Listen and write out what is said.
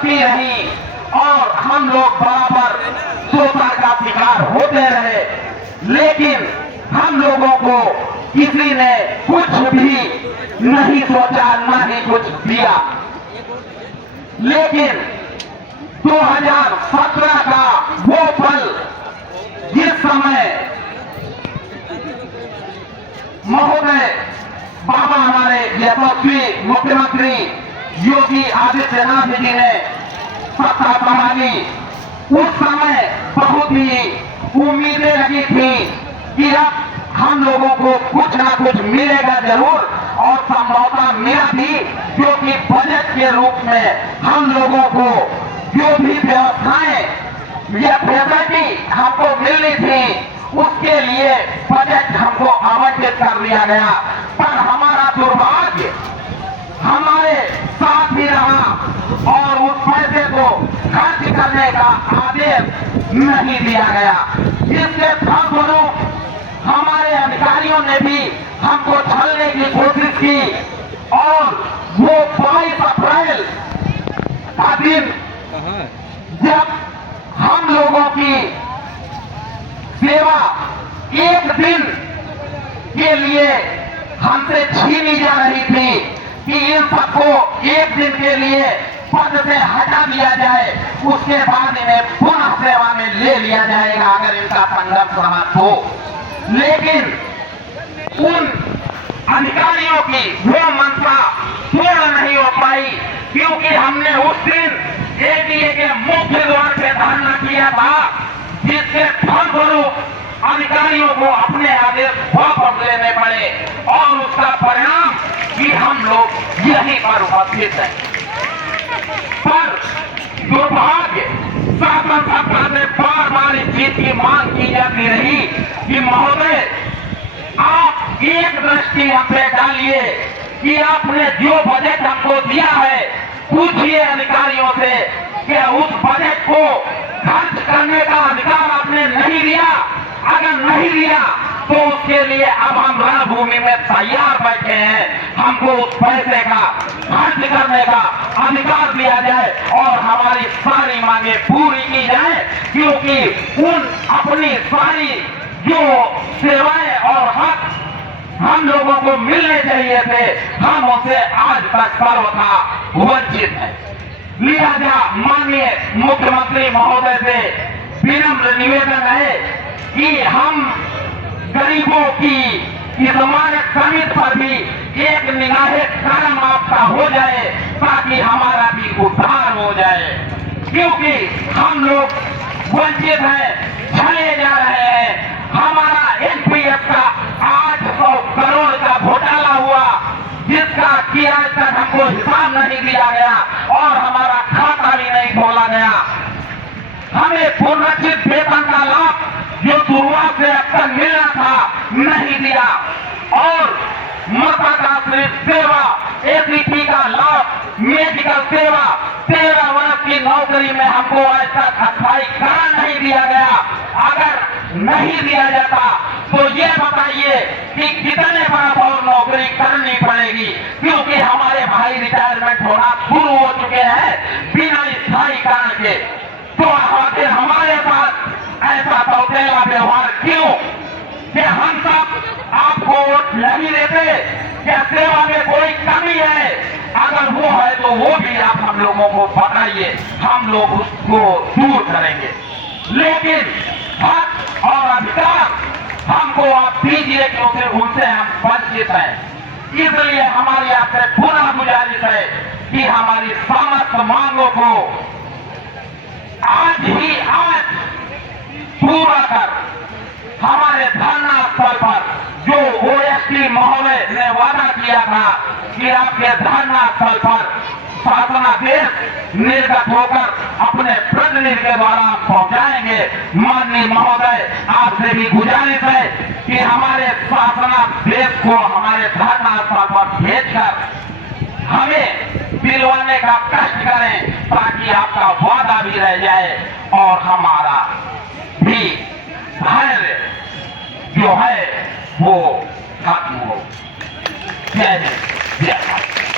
बढ़ती रही और हम लोग बराबर शोषण का शिकार होते रहे, लेकिन हम लोगों को किसी ने कुछ भी नहीं सोचा, न ही कुछ दिया। लेकिन 2017 का वो पल जिस समय महोदय बाबा हमारे यशस्वी मुख्यमंत्री योगी आदित्यनाथ जी ने सत्ता संभाली, उस समय बहुत ही उम्मीदें लगी थी कि अब हम लोगों को कुछ ना कुछ मिलेगा जरूर, और संभवतः मिला भी, क्योंकि बजट के रूप में हम लोगों को जो भी व्यवस्थाएं या फैसिलिटी हमको मिलनी थी उसके लिए बजट हमको आवंटित कर दिया गया। पर हमारा दुर्भाग्य हमारे साथ ही रहा और उस पैसे को खर्च करने का आदेश नहीं दिया गया। इसके फलस्वरूप हमारे अधिकारियों ने भी हमको छलने की कोशिश की और वो 22 अप्रैल का दिन जब हम लोगों की सेवा एक दिन के लिए हमसे छीनी जा रही थी कि इन सबको एक दिन के लिए पद से हटा दिया जाए, उसके बाद इन्हें पुनः सेवा में ले लिया जाएगा अगर इनका संघर्ष रहा तो। लेकिन उन अधिकारियों की वो मंशा पूर्ण नहीं हो पाई, क्योंकि हमने उस दिन एटीए के मुख्य द्वार पे धरना किया था, जिसके फलस्वरूप अधिकारियों को अपने आदेश वापस लेने पड़े और उसका परिणाम कि हम लोग यहीं पर उपस्थित हैं। पर दुर्भाग्य शासन सत्ता से बार बार इस चीज की मांग की जाती रही कि महोदय आप एक दृष्टि हम पे डालिए कि आपने जो बजट हमको दिया है, पूछिए अधिकारियों से कि उस बजट को खर्च करने का अधिकार आपने नहीं दिया। अगर नहीं दिया तो उसके लिए अब हम रणभूमि में तैयार बैठे हैं, हमको उस पैसे का खर्च करने का अधिकार दिया जाए और हमारी सारी मांगे पूरी की जाए, क्योंकि उन अपनी सारी जो सेवाएं और हक हम लोगों को मिलने चाहिए थे, हम उनसे आज तक सर्वथा वंचित हैं। लिहाजा माननीय मुख्यमंत्री महोदय से विनम्र निवेदन है कि हम गरीबों की इस मानक समिति पर भी एक निगाहे कर्म आपका हो जाए, ताकि हमारा भी उद्धार हो जाए, क्योंकि हम लोग वंचित हैं, छले जा रहे हैं। हमारा एनपीएस का 800 करोड़ का घोटाला हुआ, जिसका कि आज तक हमको हिसाब नहीं दिया गया और हमारा खाता भी नहीं खोला गया। हमें पुनर्चित वेतन का लाभ जो शुरुआत से अब तक मिलना था नहीं दिया, और मतदाता सेवा, एसीपी का लाभ, मेडिकल सेवा, 13 वर्ष की नौकरी में हमको आज तक स्थायीकरण नहीं दिया गया। अगर नहीं दिया जाता तो ये बताइए कि कितने वर्ष और नौकरी करनी पड़ेगी, क्योंकि हमारे भाई रिटायरमेंट होना शुरू हो चुके हैं बिना स्थायीकरण के। तो आखिर हमारे साथ ऐसा सौतेला व्यवहार क्यों कि हम सब आपको वोट नहीं देते? क्या सेवा में कोई कमी है? अगर वो है तो वो भी आप हम लोगों को बताइए, हम लोग उसको दूर करेंगे। लेकिन हक और अधिकार हमको आप दीजिए, क्योंकि उनसे हम वंचित हैं। इसलिए हमारी आपसे पुनः गुजारिश है कि हमारी समस्त मांगों को आज ही आज पूरा कर हमारे धरना स्थल पर जो ओएसडी महोदय ने वादा किया था कि आपके धरना स्थल पर शासनादेश निर्गत होकर अपने प्रतिनिधि के द्वारा पहुंचाएंगे। माननीय महोदय, आपसे भी गुजारिश है कि हमारे शासनादेश को हमारे धरना स्थल पर भेजकर हमें दिलवाने का कष्ट करें, ताकि आपका वादा भी रह जाए और हमारा भी धैर्य जो है वो खत्म हो। जय हिंद, जय भारत।